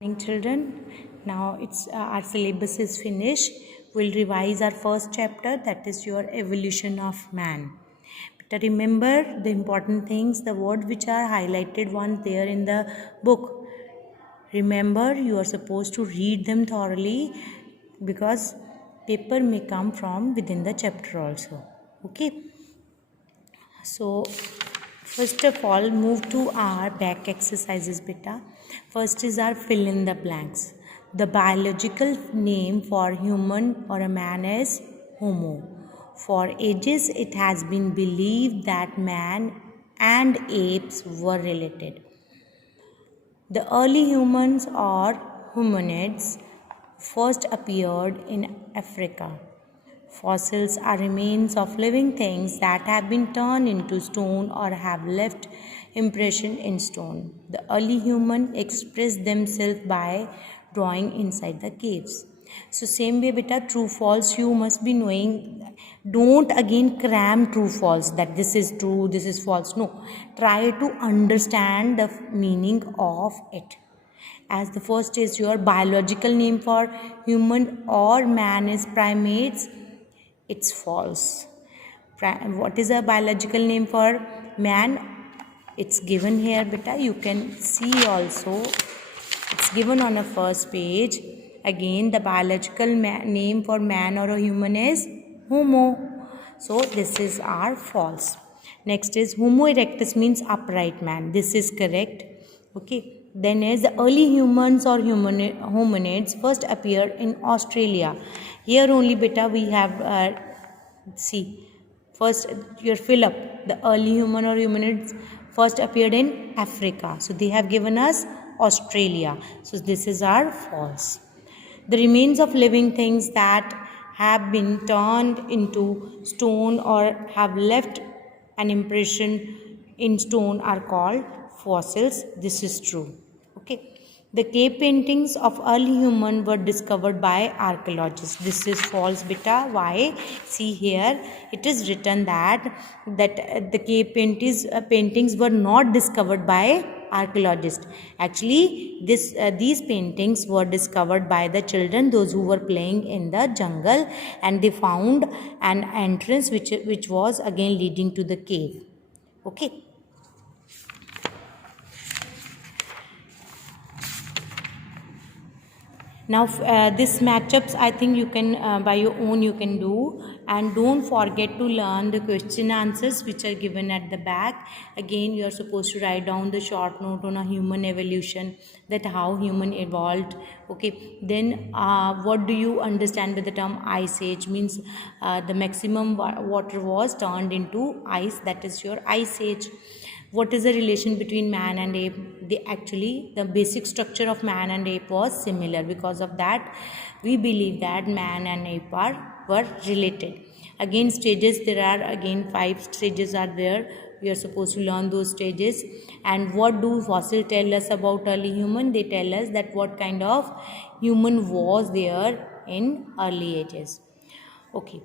Morning children. Now it's our syllabus is finished. We'll revise our first chapter, that is your evolution of man. But remember the important things, the words which are highlighted ones there in the book. Remember, you are supposed to read them thoroughly because paper may come from within the chapter also. Okay. So first of all, move to our back exercises, beta. First is our fill in the blanks. The biological name for human or a man is Homo. For ages, it has been believed that man and apes were related. The early humans or hominids first appeared in Africa. Fossils are remains of living things that have been turned into stone or have left impression in stone. The early human expressed themselves by drawing inside the caves. So same way beta, true false you must be knowing. Don't again cram true false that this is true, this is false. No, try to understand the meaning of it. As the first is your biological name for human or man is primates, it's false. What is a biological name for man? It's given here beta, you can see also, it's given on a first page. Again the biological name for man or a human is Homo. So this is our false. Next is Homo erectus means upright man. This is correct. Okay. Then is the early humans or hominids first appeared in Australia. Here only beta we have see first your fill up. The early human or hominids first appeared in Africa. So they have given us Australia. So this is our false. The remains of living things that have been turned into stone or have left an impression in stone are called fossils. This is true. Okay. The cave paintings of early human were discovered by archaeologists. This is false beta. Why? See here, it is written that the cave paintings were not discovered by archaeologists. Actually, these paintings were discovered by the children, those who were playing in the jungle, and they found an entrance which was again leading to the cave. Okay. Now this matchups I think you can by your own you can do, and don't forget to learn the question answers which are given at the back. Again you are supposed to write down the short note on a human evolution, that how human evolved. Okay, then what do you understand by the term ice age? Means the maximum water was turned into ice, that is your ice age. What is the relation between man and ape? The basic structure of man and ape was similar. Because of that, we believe that man and ape were related. Again, stages, there are again 5 stages are there. We are supposed to learn those stages. And what do fossils tell us about early human? They tell us that what kind of human was there in early ages. Okay.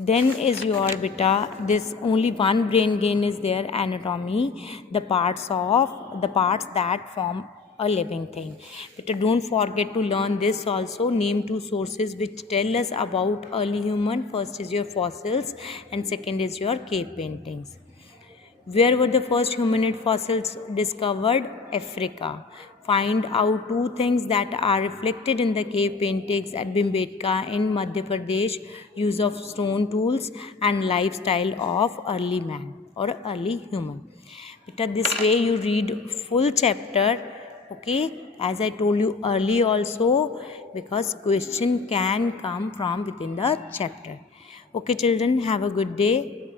Then is your beta, this only one brain gain is there, anatomy, the parts that form a living thing. Beta, don't forget to learn this also. Name 2 sources which tell us about early human. First is your fossils and second is your cave paintings. Where were the first hominid fossils discovered? Africa. Find out 2 things that are reflected in the cave paintings at Bhimbetka in Madhya Pradesh: use of stone tools and lifestyle of early man or early human. Beta, this way you read full chapter. Okay, as I told you early also, because question can come from within the chapter. Okay children, have a good day.